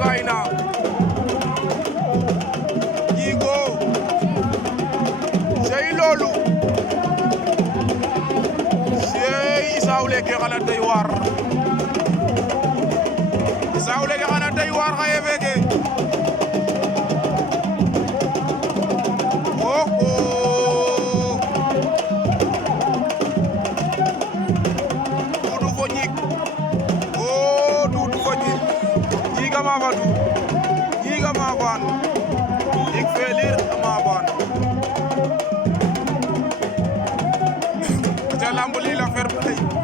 gayna Djigo sey loolu sey sawle ke xana doy waar sawle ke xana doy waar xaye feke Doudou fo Gnick Doudou fo Gnick Gnick a mafatu Gnick a mafan Gnick fe lir a mafan aca lamb li la fair play